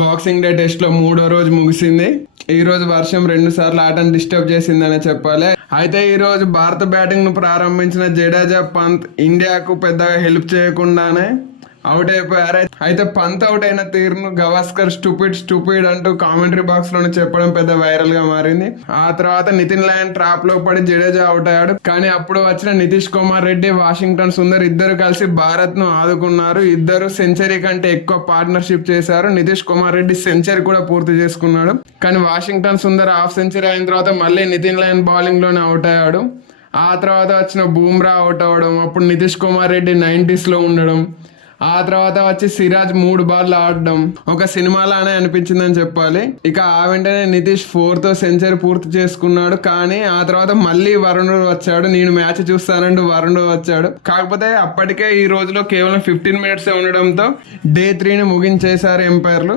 Boxing day test లో 3వ రోజు ముగిసింది. ఈ రోజు వర్షం 2 సార్లు ఆటను డిస్టర్బ్ చేసిందనే చెప్పాలి. అయితే ఈ రోజు భారత బ్యాటింగ్ ను ప్రారంభించిన జడేజా, పంత్ ఇండియాకు పెద్దగా హెల్ప్ చేయకుండానే అవుట్ అయిపోయారు. అయితే పంత్ అవుట్ అయిన తీరును గవాస్కర్ స్టూపిడ్ అంటూ కామెంటరీ బాక్స్ లోనే చెప్పడం పెద్ద వైరల్ గా మారింది. ఆ తర్వాత నితిన్ లయన్ ట్రాప్ లో పడి జడేజా అవుట్ అయ్యాడు. కానీ అప్పుడు వచ్చిన నితీష్ కుమార్ రెడ్డి, వాషింగ్టన్ సుందర్ ఇద్దరు కలిసి భారత్ ను ఆదుకున్నారు. ఇద్దరు సెంచరీ కంటే ఎక్కువ పార్ట్నర్షిప్ చేశారు. నితీష్ కుమార్ రెడ్డి సెంచరీ కూడా పూర్తి చేసుకున్నాడు. కానీ వాషింగ్టన్ సుందర్ హాఫ్ సెంచరీ అయిన తర్వాత మళ్ళీ నితిన్ లయన్ బౌలింగ్ లోనే అవుట్ అయ్యాడు. ఆ తర్వాత వచ్చిన బూమ్రా అవుట్ అవ్వడం, అప్పుడు నితీష్ కుమార్ రెడ్డి 90s లో ఉండడం, ఆ తర్వాత వచ్చి సిరాజ్ 3 బాల్ ఆడడం ఒక సినిమాలానే అనిపించిందని చెప్పాలి. ఇక ఆ వెంటనే నితీష్ 4th సెంచరీ పూర్తి చేసుకున్నాడు. కానీ ఆ తర్వాత మళ్ళీ వరుణ్ వచ్చాడు. నేను మ్యాచ్ చూస్తానంటూ వరుణ్ వచ్చాడు. కాకపోతే అప్పటికే ఈ రోజులో కేవలం 15 మినిట్స్ ఉండడంతో డే 3ని ముగించేశారు ఎంపైర్లు.